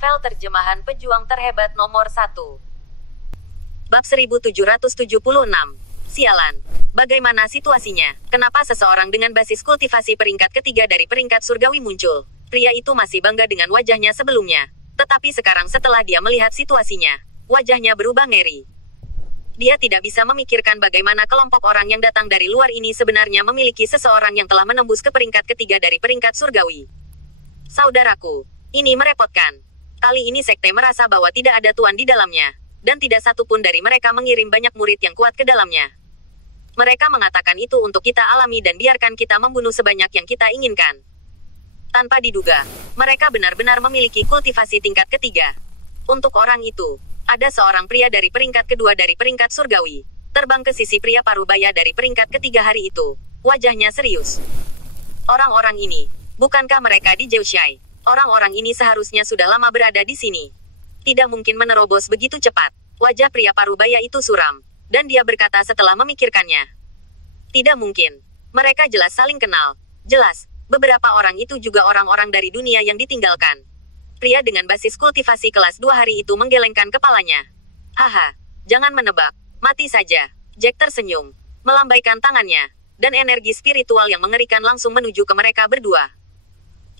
Novel terjemahan pejuang terhebat nomor 1. Bab 1776. Sialan. Bagaimana situasinya? Kenapa seseorang dengan basis kultivasi peringkat ketiga dari peringkat surgawi muncul? Pria itu masih bangga dengan wajahnya sebelumnya. Tetapi sekarang setelah dia melihat situasinya, wajahnya berubah ngeri. Dia tidak bisa memikirkan bagaimana kelompok orang yang datang dari luar ini sebenarnya memiliki seseorang yang telah menembus ke peringkat ketiga dari peringkat surgawi. Saudaraku, ini merepotkan. Kali ini sekte merasa bahwa tidak ada tuan di dalamnya, dan tidak satupun dari mereka mengirim banyak murid yang kuat ke dalamnya. Mereka mengatakan itu untuk kita alami dan biarkan kita membunuh sebanyak yang kita inginkan. Tanpa diduga, mereka benar-benar memiliki kultivasi tingkat ketiga. Untuk orang itu, ada seorang pria dari peringkat kedua dari peringkat surgawi, terbang ke sisi pria parubaya dari peringkat ketiga hari itu. Wajahnya serius. Orang-orang ini, bukankah mereka di Zhouxai? Orang-orang ini seharusnya sudah lama berada di sini. Tidak mungkin menerobos begitu cepat. Wajah pria parubaya itu suram, dan dia berkata setelah memikirkannya. Tidak mungkin. Mereka jelas saling kenal. Jelas, beberapa orang itu juga orang-orang dari dunia yang ditinggalkan. Pria dengan basis kultivasi kelas 2 hari itu menggelengkan kepalanya. Haha, jangan menebak. Mati saja. Jack tersenyum, melambaikan tangannya, dan energi spiritual yang mengerikan langsung menuju ke mereka berdua.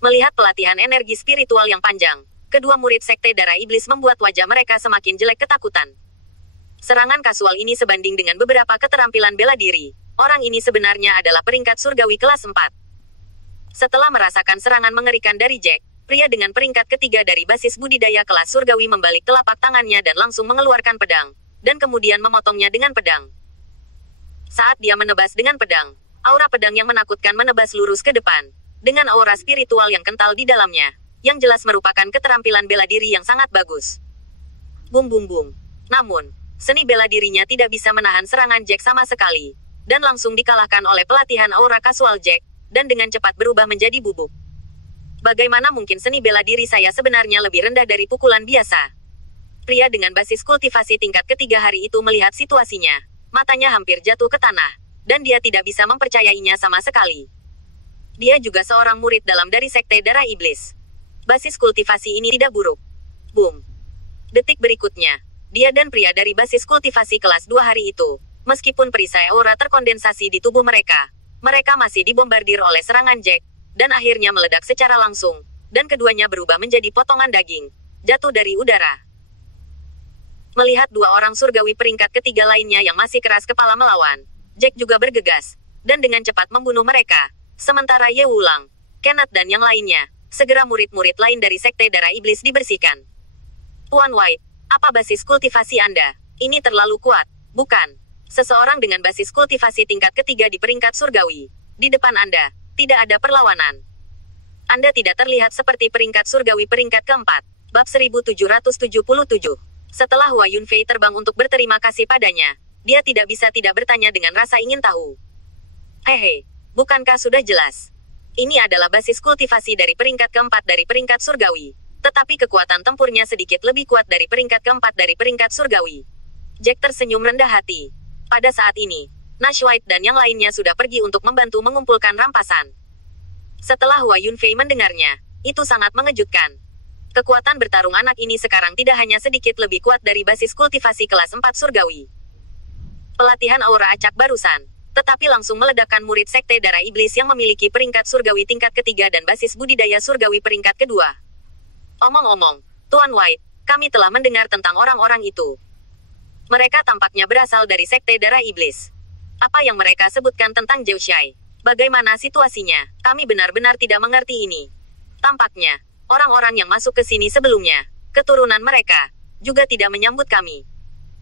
Melihat pelatihan energi spiritual yang panjang, kedua murid sekte darah iblis membuat wajah mereka semakin jelek ketakutan. Serangan kasual ini sebanding dengan beberapa keterampilan bela diri. Orang ini sebenarnya adalah peringkat surgawi kelas 4. Setelah merasakan serangan mengerikan dari Jack, pria dengan peringkat ketiga dari basis budidaya kelas surgawi membalik telapak tangannya dan langsung mengeluarkan pedang, dan kemudian memotongnya dengan pedang. Saat dia menebas dengan pedang, aura pedang yang menakutkan menebas lurus ke depan, dengan aura spiritual yang kental di dalamnya, yang jelas merupakan keterampilan bela diri yang sangat bagus. Bum bum bum. Namun, seni bela dirinya tidak bisa menahan serangan Jack sama sekali, dan langsung dikalahkan oleh pelatihan aura kasual Jack, dan dengan cepat berubah menjadi bubuk. Bagaimana mungkin seni bela diri saya sebenarnya lebih rendah dari pukulan biasa? Pria dengan basis kultivasi tingkat ketiga hari itu melihat situasinya, matanya hampir jatuh ke tanah, dan dia tidak bisa mempercayainya sama sekali. Dia juga seorang murid dalam dari sekte darah iblis. Basis kultivasi ini tidak buruk. Boom. Detik berikutnya, dia dan pria dari basis kultivasi kelas 2 hari itu, meskipun perisai aura terkondensasi di tubuh mereka masih dibombardir oleh serangan Jack, dan akhirnya meledak secara langsung, dan keduanya berubah menjadi potongan daging, jatuh dari udara. Melihat dua orang surgawi peringkat ketiga lainnya yang masih keras kepala melawan, Jack juga bergegas, dan dengan cepat membunuh mereka. Sementara Ye Wulang, Kenneth dan yang lainnya, segera murid-murid lain dari sekte darah iblis dibersihkan. Tuan White, apa basis kultivasi Anda? Ini terlalu kuat, bukan? Seseorang dengan basis kultivasi tingkat ketiga di peringkat surgawi. Di depan Anda, tidak ada perlawanan. Anda tidak terlihat seperti peringkat surgawi peringkat keempat. Bab 1777. Setelah Hua Yunfei terbang untuk berterima kasih padanya, dia tidak bisa tidak bertanya dengan rasa ingin tahu. Hehe. Bukankah sudah jelas? Ini adalah basis kultivasi dari peringkat keempat dari peringkat surgawi. Tetapi kekuatan tempurnya sedikit lebih kuat dari peringkat keempat dari peringkat surgawi. Jack tersenyum rendah hati. Pada saat ini, Nash White dan yang lainnya sudah pergi untuk membantu mengumpulkan rampasan. Setelah Hua Yunfei mendengarnya, itu sangat mengejutkan. Kekuatan bertarung anak ini sekarang tidak hanya sedikit lebih kuat dari basis kultivasi kelas 4 surgawi. Pelatihan aura acak barusan, tetapi langsung meledakkan murid sekte darah iblis yang memiliki peringkat surgawi tingkat ketiga dan basis budidaya surgawi peringkat kedua. Omong-omong, Tuan White, kami telah mendengar tentang orang-orang itu. Mereka tampaknya berasal dari sekte darah iblis. Apa yang mereka sebutkan tentang Zhouxai? Bagaimana situasinya? Kami benar-benar tidak mengerti ini. Tampaknya, orang-orang yang masuk ke sini sebelumnya, keturunan mereka, juga tidak menyambut kami.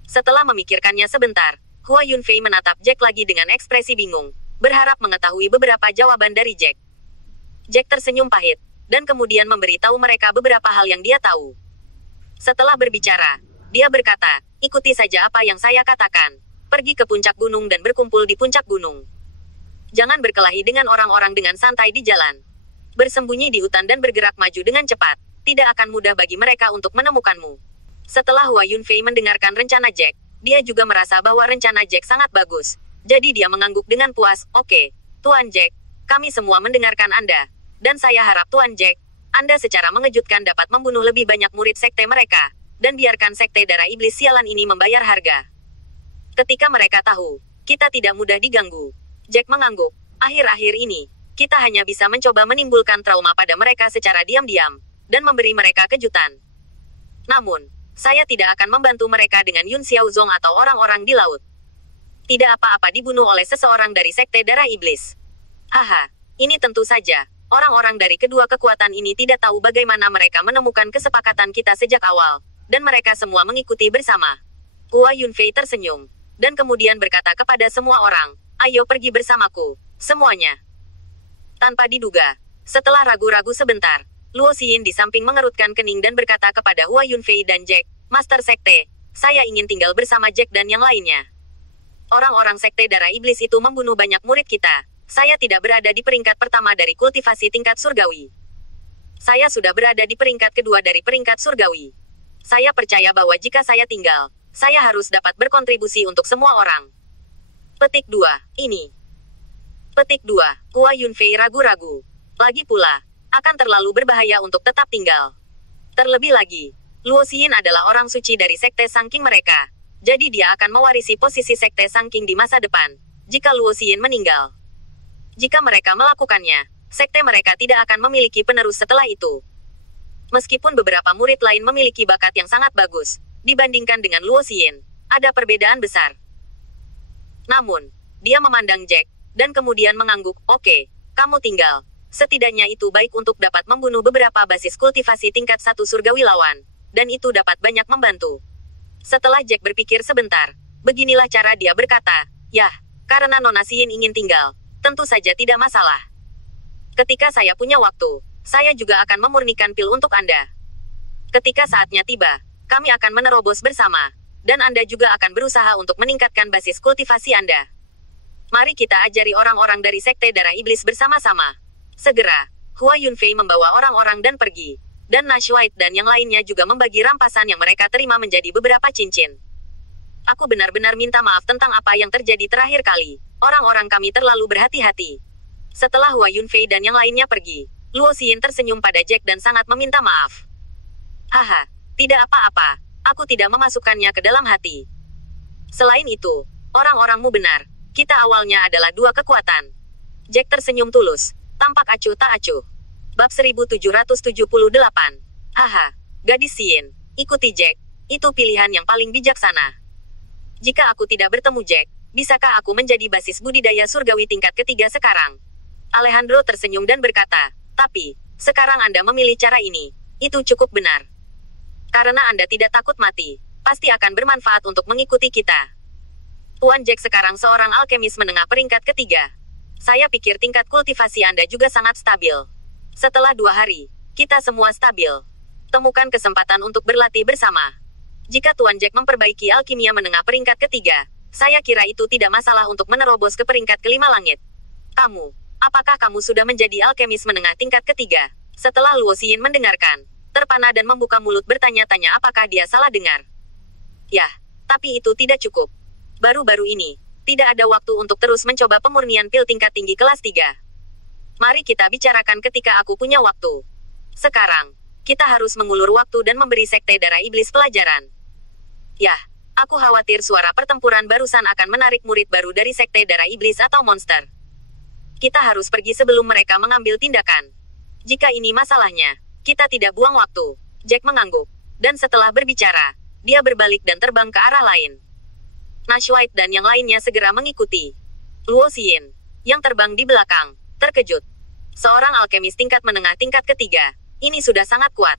Setelah memikirkannya sebentar, Hua Yunfei menatap Jack lagi dengan ekspresi bingung, berharap mengetahui beberapa jawaban dari Jack. Jack tersenyum pahit, dan kemudian memberitahu mereka beberapa hal yang dia tahu. Setelah berbicara, dia berkata, ikuti saja apa yang saya katakan. Pergi ke puncak gunung dan berkumpul di puncak gunung. Jangan berkelahi dengan orang-orang dengan santai di jalan. Bersembunyi di hutan dan bergerak maju dengan cepat. Tidak akan mudah bagi mereka untuk menemukanmu. Setelah Hua Yunfei mendengarkan rencana Jack, dia juga merasa bahwa rencana Jack sangat bagus. Jadi dia mengangguk dengan puas. Oke, Tuan Jack, kami semua mendengarkan Anda. Dan saya harap Tuan Jack Anda secara mengejutkan dapat membunuh lebih banyak murid sekte mereka, dan biarkan sekte darah iblis sialan ini membayar harga. Ketika mereka tahu, kita tidak mudah diganggu. Jack mengangguk. Akhir-akhir ini, kita hanya bisa mencoba menimbulkan trauma pada mereka secara diam-diam, dan memberi mereka kejutan. Namun, saya tidak akan membantu mereka dengan Yun Xiaozong atau orang-orang di laut. Tidak apa-apa dibunuh oleh seseorang dari sekte darah iblis. Haha, ini tentu saja. Orang-orang dari kedua kekuatan ini tidak tahu bagaimana mereka menemukan kesepakatan kita sejak awal, dan mereka semua mengikuti bersama. Hua Yunfei tersenyum, dan kemudian berkata kepada semua orang, ayo pergi bersamaku, semuanya. Tanpa diduga, setelah ragu-ragu sebentar, Luo Xin di samping mengerutkan kening dan berkata kepada Hua Yunfei dan Jack, Master Sekte, saya ingin tinggal bersama Jack dan yang lainnya. Orang-orang sekte darah iblis itu membunuh banyak murid kita. Saya tidak berada di peringkat pertama dari kultivasi tingkat surgawi. Saya sudah berada di peringkat kedua dari peringkat surgawi. Saya percaya bahwa jika saya tinggal, saya harus dapat berkontribusi untuk semua orang. Petik 2. Ini. Petik 2. Hua Yunfei ragu-ragu. Lagi pula, akan terlalu berbahaya untuk tetap tinggal. Terlebih lagi, Luo Xin adalah orang suci dari sekte Sangking mereka. Jadi dia akan mewarisi posisi sekte Sangking di masa depan, jika Luo Xin meninggal. Jika mereka melakukannya, sekte mereka tidak akan memiliki penerus setelah itu. Meskipun beberapa murid lain memiliki bakat yang sangat bagus, dibandingkan dengan Luo Xin, ada perbedaan besar. Namun, dia memandang Jack, dan kemudian mengangguk, oke, kamu tinggal. Setidaknya itu baik untuk dapat membunuh beberapa basis kultivasi tingkat 1 surgawi lawan, dan itu dapat banyak membantu. Setelah Jack berpikir sebentar, beginilah cara dia berkata, yah, karena Nona Xin ingin tinggal, tentu saja tidak masalah. Ketika saya punya waktu, saya juga akan memurnikan pil untuk Anda. Ketika saatnya tiba, kami akan menerobos bersama, dan Anda juga akan berusaha untuk meningkatkan basis kultivasi Anda. Mari kita ajari orang-orang dari sekte darah iblis bersama-sama. Segera, Hua Yunfei membawa orang-orang dan pergi. Dan Nash White dan yang lainnya juga membagi rampasan yang mereka terima menjadi beberapa cincin. Aku benar-benar minta maaf tentang apa yang terjadi terakhir kali. Orang-orang kami terlalu berhati-hati. Setelah Hua Yunfei dan yang lainnya pergi, Luo Xin tersenyum pada Jack dan sangat meminta maaf. Haha, tidak apa-apa. Aku tidak memasukkannya ke dalam hati. Selain itu, orang-orangmu benar. Kita awalnya adalah dua kekuatan. Jack tersenyum tulus, tampak acuh tak acuh. Bab 1778. Haha, gadis Xin, ikuti Jack. Itu pilihan yang paling bijaksana. Jika aku tidak bertemu Jack, bisakah aku menjadi basis budidaya surgawi tingkat ketiga sekarang? Alejandro tersenyum dan berkata, tapi, sekarang Anda memilih cara ini. Itu cukup benar. Karena Anda tidak takut mati, pasti akan bermanfaat untuk mengikuti kita. Tuan Jack sekarang seorang alkemis menengah peringkat ketiga. Saya pikir tingkat kultivasi Anda juga sangat stabil. Setelah 2 hari, kita semua stabil. Temukan kesempatan untuk berlatih bersama. Jika Tuan Jack memperbaiki alkimia menengah peringkat ketiga, saya kira itu tidak masalah untuk menerobos ke peringkat kelima langit. Kamu, apakah kamu sudah menjadi alkemis menengah tingkat ketiga? Setelah Luo Xin mendengarkan, terpana dan membuka mulut bertanya-tanya apakah dia salah dengar. Yah, tapi itu tidak cukup. Baru-baru ini, tidak ada waktu untuk terus mencoba pemurnian pil tingkat tinggi kelas 3. Mari kita bicarakan ketika aku punya waktu. Sekarang, kita harus mengulur waktu dan memberi sekte darah iblis pelajaran. Yah, aku khawatir suara pertempuran barusan akan menarik murid baru dari sekte darah iblis atau monster. Kita harus pergi sebelum mereka mengambil tindakan. Jika ini masalahnya, kita tidak buang waktu. Jack mengangguk. Dan setelah berbicara, dia berbalik dan terbang ke arah lain. Nash White dan yang lainnya segera mengikuti. Luo Xin, yang terbang di belakang, terkejut. Seorang alkemis tingkat menengah tingkat ketiga, ini sudah sangat kuat.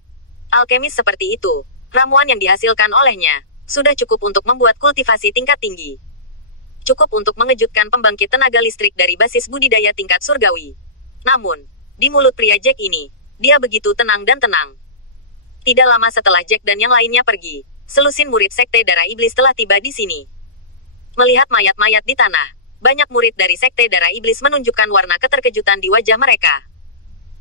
Alkemis seperti itu, ramuan yang dihasilkan olehnya, sudah cukup untuk membuat kultivasi tingkat tinggi. Cukup untuk mengejutkan pembangkit tenaga listrik dari basis budidaya tingkat surgawi. Namun, di mulut pria Jack ini, dia begitu tenang dan tenang. Tidak lama setelah Jack dan yang lainnya pergi, selusin murid sekte darah iblis telah tiba di sini. Melihat mayat-mayat di tanah, banyak murid dari sekte darah iblis menunjukkan warna keterkejutan di wajah mereka.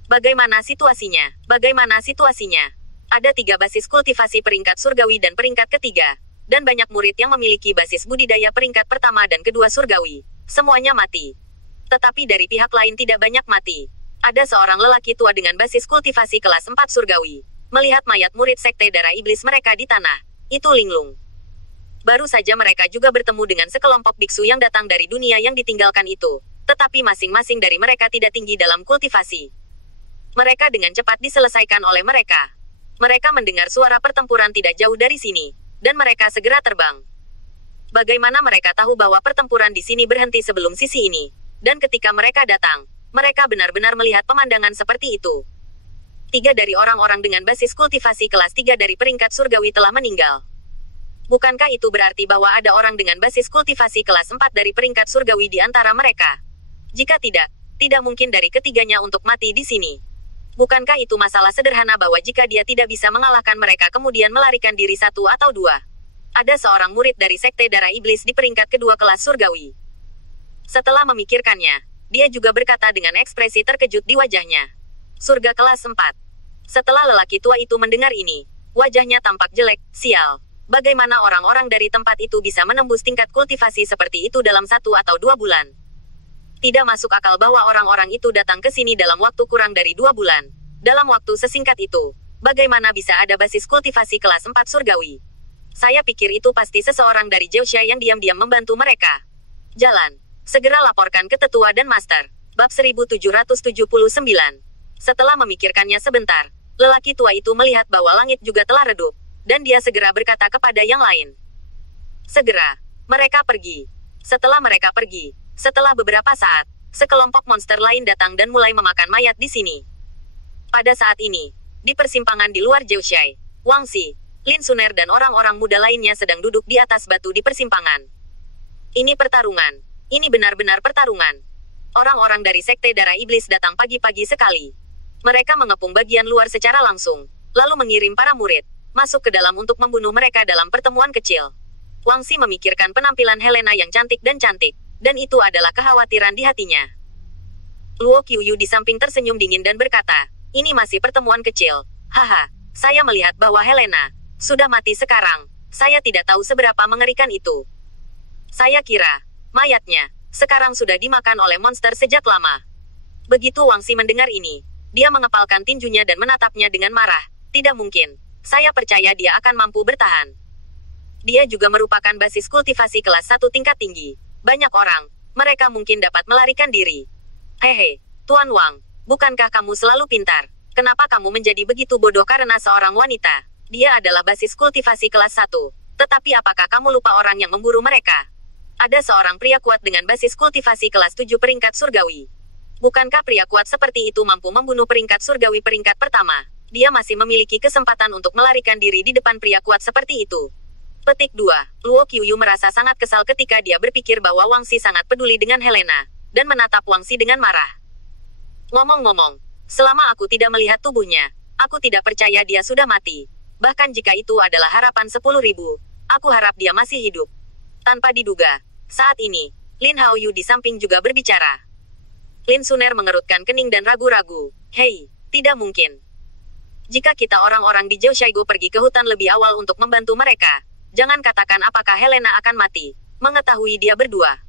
Bagaimana situasinya? Bagaimana situasinya? Ada 3 basis kultivasi peringkat surgawi dan peringkat ketiga, dan banyak murid yang memiliki basis budidaya peringkat pertama dan kedua surgawi. Semuanya mati. Tetapi dari pihak lain tidak banyak mati. Ada seorang lelaki tua dengan basis kultivasi kelas 4 surgawi. Melihat mayat murid sekte darah iblis mereka di tanah. Itu linglung. Baru saja mereka juga bertemu dengan sekelompok biksu yang datang dari dunia yang ditinggalkan itu. Tetapi masing-masing dari mereka tidak tinggi dalam kultivasi. Mereka dengan cepat diselesaikan oleh mereka. Mereka mendengar suara pertempuran tidak jauh dari sini. Dan mereka segera terbang. Bagaimana mereka tahu bahwa pertempuran di sini berhenti sebelum sisi ini? Dan ketika mereka datang, mereka benar-benar melihat pemandangan seperti itu. 3 dari orang-orang dengan basis kultivasi kelas 3 dari peringkat surgawi telah meninggal. Bukankah itu berarti bahwa ada orang dengan basis kultivasi kelas 4 dari peringkat surgawi di antara mereka? Jika tidak, tidak mungkin dari ketiganya untuk mati di sini. Bukankah itu masalah sederhana bahwa jika dia tidak bisa mengalahkan mereka kemudian melarikan diri 1 atau 2? Ada seorang murid dari sekte darah iblis di peringkat kedua kelas surgawi. Setelah memikirkannya, dia juga berkata dengan ekspresi terkejut di wajahnya. Surga kelas 4. Setelah lelaki tua itu mendengar ini, wajahnya tampak jelek, sial. Bagaimana orang-orang dari tempat itu bisa menembus tingkat kultivasi seperti itu dalam 1 atau 2 bulan? Tidak masuk akal bahwa orang-orang itu datang ke sini dalam waktu kurang dari 2 bulan. Dalam waktu sesingkat itu, bagaimana bisa ada basis kultivasi kelas 4 surgawi? Saya pikir itu pasti seseorang dari Jiuxia yang diam-diam membantu mereka. Jalan. Segera laporkan ke tetua dan master. Bab 1779. Setelah memikirkannya sebentar, lelaki tua itu melihat bahwa langit juga telah redup. Dan dia segera berkata kepada yang lain. Segera, mereka pergi. Setelah mereka pergi, setelah beberapa saat, sekelompok monster lain datang dan mulai memakan mayat di sini. Pada saat ini, di persimpangan di luar Jiuxia, Wang Xi, Lin Suner dan orang-orang muda lainnya sedang duduk di atas batu di persimpangan. Ini pertarungan. Ini benar-benar pertarungan. Orang-orang dari sekte darah iblis datang pagi-pagi sekali. Mereka mengepung bagian luar secara langsung, lalu mengirim para murid masuk ke dalam untuk membunuh mereka dalam pertemuan kecil. Wang Xi memikirkan penampilan Helena yang cantik, dan itu adalah kekhawatiran di hatinya. Luo Qiuyu di samping tersenyum dingin dan berkata, ini masih pertemuan kecil. Haha, saya melihat bahwa Helena sudah mati sekarang. Saya tidak tahu seberapa mengerikan itu. Saya kira, mayatnya sekarang sudah dimakan oleh monster sejak lama. Begitu Wang Xi mendengar ini, dia mengepalkan tinjunya dan menatapnya dengan marah. Tidak mungkin. Saya percaya dia akan mampu bertahan. Dia juga merupakan basis kultivasi kelas 1 tingkat tinggi. Banyak orang, mereka mungkin dapat melarikan diri. Hehe, Tuan Wang, bukankah kamu selalu pintar? Kenapa kamu menjadi begitu bodoh karena seorang wanita? Dia adalah basis kultivasi kelas 1. Tetapi apakah kamu lupa orang yang memburu mereka? Ada seorang pria kuat dengan basis kultivasi kelas 7 peringkat surgawi. Bukankah pria kuat seperti itu mampu membunuh peringkat surgawi peringkat pertama? Dia masih memiliki kesempatan untuk melarikan diri di depan pria kuat seperti itu. Petik 2. Luo Qiuyu merasa sangat kesal ketika dia berpikir bahwa Wang Xi sangat peduli dengan Helena, dan menatap Wang Xi dengan marah. Ngomong-ngomong, selama aku tidak melihat tubuhnya, aku tidak percaya dia sudah mati. Bahkan jika itu adalah harapan 10.000, aku harap dia masih hidup. Tanpa diduga, saat ini, Lin Haoyu di samping juga berbicara. Lin Suner mengerutkan kening dan ragu-ragu. Hei, tidak mungkin. Jika kita orang-orang di Jiuxiago pergi ke hutan lebih awal untuk membantu mereka, jangan katakan apakah Helena akan mati. Mengetahui dia berdua,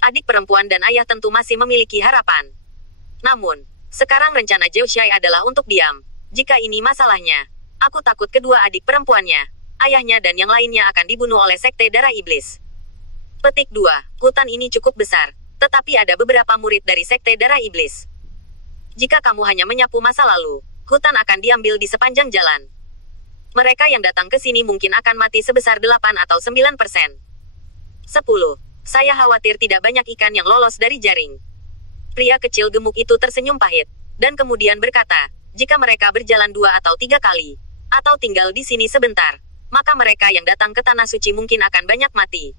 adik perempuan dan ayah tentu masih memiliki harapan. Namun, sekarang rencana Jiuxiai adalah untuk diam. Jika ini masalahnya, aku takut kedua adik perempuannya, ayahnya dan yang lainnya akan dibunuh oleh sekte darah iblis. Petik 2. Hutan ini cukup besar, tetapi ada beberapa murid dari sekte darah iblis. Jika kamu hanya menyapu masa lalu, hutan akan diambil di sepanjang jalan. Mereka yang datang ke sini mungkin akan mati sebesar 8 atau 9%. 10. Saya khawatir tidak banyak ikan yang lolos dari jaring. Pria kecil gemuk itu tersenyum pahit, dan kemudian berkata, jika mereka berjalan 2 atau 3 kali, atau tinggal di sini sebentar, maka mereka yang datang ke Tanah Suci mungkin akan banyak mati.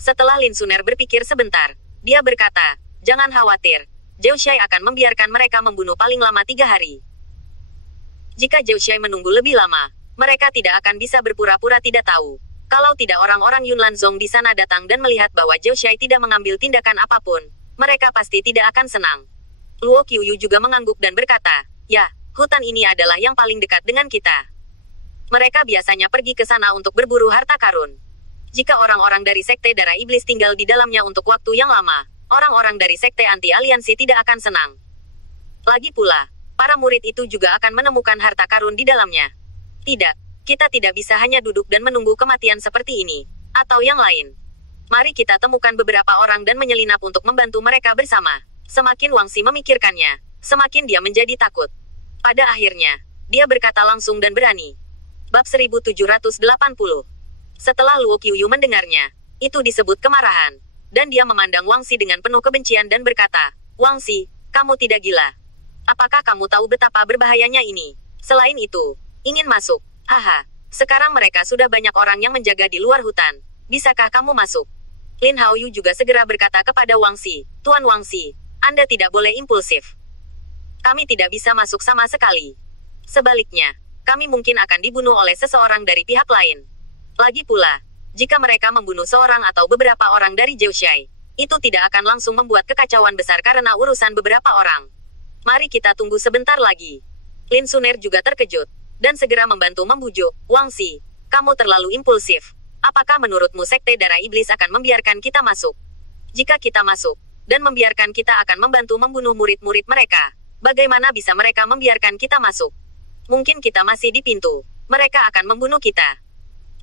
Setelah Lin Suner berpikir sebentar, dia berkata, jangan khawatir, Jiuxiai akan membiarkan mereka membunuh paling lama 3 hari. Jika Jiuxiai menunggu lebih lama, mereka tidak akan bisa berpura-pura tidak tahu. Kalau tidak orang-orang Yunlan Zong di sana datang dan melihat bahwa Jiuxiai tidak mengambil tindakan apapun, mereka pasti tidak akan senang. Luo Qiuyu juga mengangguk dan berkata, ya, hutan ini adalah yang paling dekat dengan kita. Mereka biasanya pergi ke sana untuk berburu harta karun. Jika orang-orang dari sekte darah iblis tinggal di dalamnya untuk waktu yang lama, orang-orang dari sekte anti-aliansi tidak akan senang. Lagi pula, para murid itu juga akan menemukan harta karun di dalamnya. Tidak, kita tidak bisa hanya duduk dan menunggu kematian seperti ini. Atau yang lain. Mari kita temukan beberapa orang dan menyelinap untuk membantu mereka bersama. Semakin Wangxi memikirkannya, semakin dia menjadi takut. Pada akhirnya, dia berkata langsung dan berani. Bab 1780. Setelah Luo Qiuyu mendengarnya, itu disebut kemarahan. Dan dia memandang Wangxi dengan penuh kebencian dan berkata, Wangxi, kamu tidak gila. Apakah kamu tahu betapa berbahayanya ini? Selain itu, ingin masuk. Haha, sekarang mereka sudah banyak orang yang menjaga di luar hutan. Bisakah kamu masuk? Lin Haoyu juga segera berkata kepada Wangxi, Tuan Wangxi, Anda tidak boleh impulsif. Kami tidak bisa masuk sama sekali. Sebaliknya, kami mungkin akan dibunuh oleh seseorang dari pihak lain. Lagi pula, jika mereka membunuh seorang atau beberapa orang dari Zhoushai, itu tidak akan langsung membuat kekacauan besar karena urusan beberapa orang. Mari kita tunggu sebentar lagi. Lin Suner juga terkejut, dan segera membantu membujuk, Wangxi, kamu terlalu impulsif. Apakah menurutmu Sekte Darah Iblis akan membiarkan kita masuk? Jika kita masuk, dan membiarkan kita akan membantu membunuh murid-murid mereka, bagaimana bisa mereka membiarkan kita masuk? Mungkin kita masih di pintu. Mereka akan membunuh kita.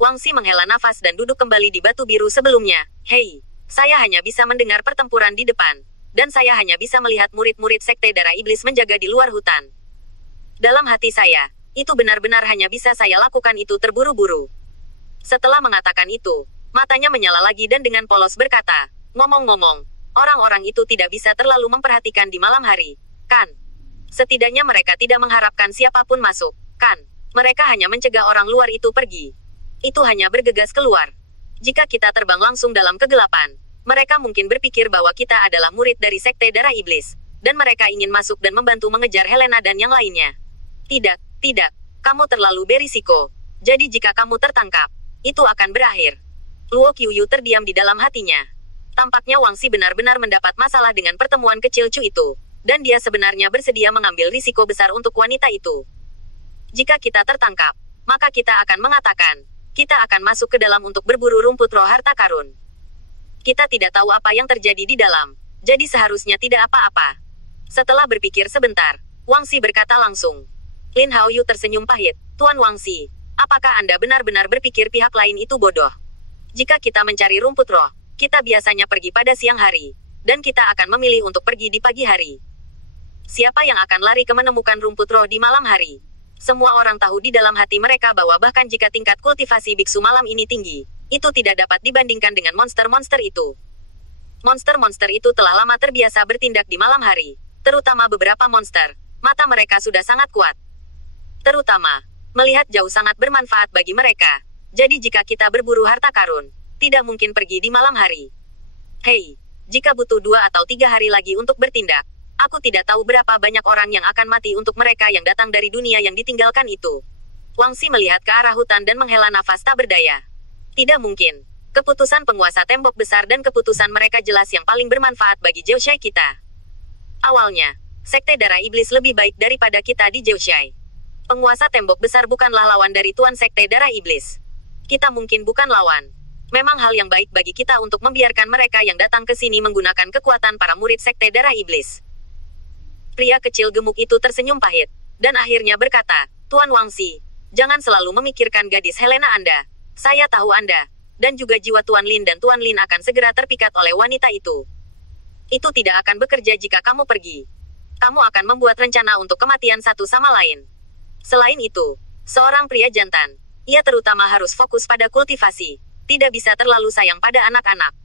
Wangxi menghela nafas dan duduk kembali di batu biru sebelumnya. Hei, saya hanya bisa mendengar pertempuran di depan. Dan saya hanya bisa melihat murid-murid Sekte Darah Iblis menjaga di luar hutan. Dalam hati saya, itu benar-benar hanya bisa saya lakukan itu terburu-buru. Setelah mengatakan itu, matanya menyala lagi dan dengan polos berkata, ngomong-ngomong, orang-orang itu tidak bisa terlalu memperhatikan di malam hari, kan? Setidaknya mereka tidak mengharapkan siapapun masuk, kan? Mereka hanya mencegah orang luar itu pergi. Itu hanya bergegas keluar. Jika kita terbang langsung dalam kegelapan, mereka mungkin berpikir bahwa kita adalah murid dari Sekte Darah Iblis, dan mereka ingin masuk dan membantu mengejar Helena dan yang lainnya. Tidak, kamu terlalu berisiko. Jadi jika kamu tertangkap, itu akan berakhir. Luo Qiuyu terdiam di dalam hatinya. Tampaknya Wangxi benar-benar mendapat masalah dengan pertemuan kecil Chu itu. Dan dia sebenarnya bersedia mengambil risiko besar untuk wanita itu. Jika kita tertangkap, maka kita akan mengatakan, kita akan masuk ke dalam untuk berburu rumput roh harta karun. Kita tidak tahu apa yang terjadi di dalam, jadi seharusnya tidak apa-apa. Setelah berpikir sebentar, Wangxi berkata langsung. Lin Haoyu tersenyum pahit, Tuan Wangxi, apakah Anda benar-benar berpikir pihak lain itu bodoh? Jika kita mencari rumput roh, kita biasanya pergi pada siang hari, dan kita akan memilih untuk pergi di pagi hari. Siapa yang akan lari ke menemukan rumput roh di malam hari? Semua orang tahu di dalam hati mereka bahwa bahkan jika tingkat kultivasi biksu malam ini tinggi, itu tidak dapat dibandingkan dengan monster-monster itu. Monster-monster itu telah lama terbiasa bertindak di malam hari, terutama beberapa monster. Mata mereka sudah sangat kuat. Terutama, melihat jauh sangat bermanfaat bagi mereka. Jadi jika kita berburu harta karun, tidak mungkin pergi di malam hari. Hei, jika butuh 2 atau 3 hari lagi untuk bertindak, aku tidak tahu berapa banyak orang yang akan mati untuk mereka yang datang dari dunia yang ditinggalkan itu. Wangxi melihat ke arah hutan dan menghela nafas tak berdaya. Tidak mungkin. Keputusan penguasa tembok besar dan keputusan mereka jelas yang paling bermanfaat bagi Zhoushai kita. Awalnya, Sekte Darah Iblis lebih baik daripada kita di Zhoushai. Penguasa tembok besar bukanlah lawan dari Tuan Sekte Darah Iblis. Kita mungkin bukan lawan. Memang hal yang baik bagi kita untuk membiarkan mereka yang datang ke sini menggunakan kekuatan para murid Sekte Darah Iblis. Pria kecil gemuk itu tersenyum pahit, dan akhirnya berkata, Tuan Wangxi, jangan selalu memikirkan gadis Helena Anda. Saya tahu Anda, dan juga jiwa Tuan Lin dan Tuan Lin akan segera terpikat oleh wanita itu. Itu tidak akan bekerja jika kamu pergi. Kamu akan membuat rencana untuk kematian satu sama lain. Selain itu, seorang pria jantan, ia terutama harus fokus pada kultivasi, tidak bisa terlalu sayang pada anak-anak.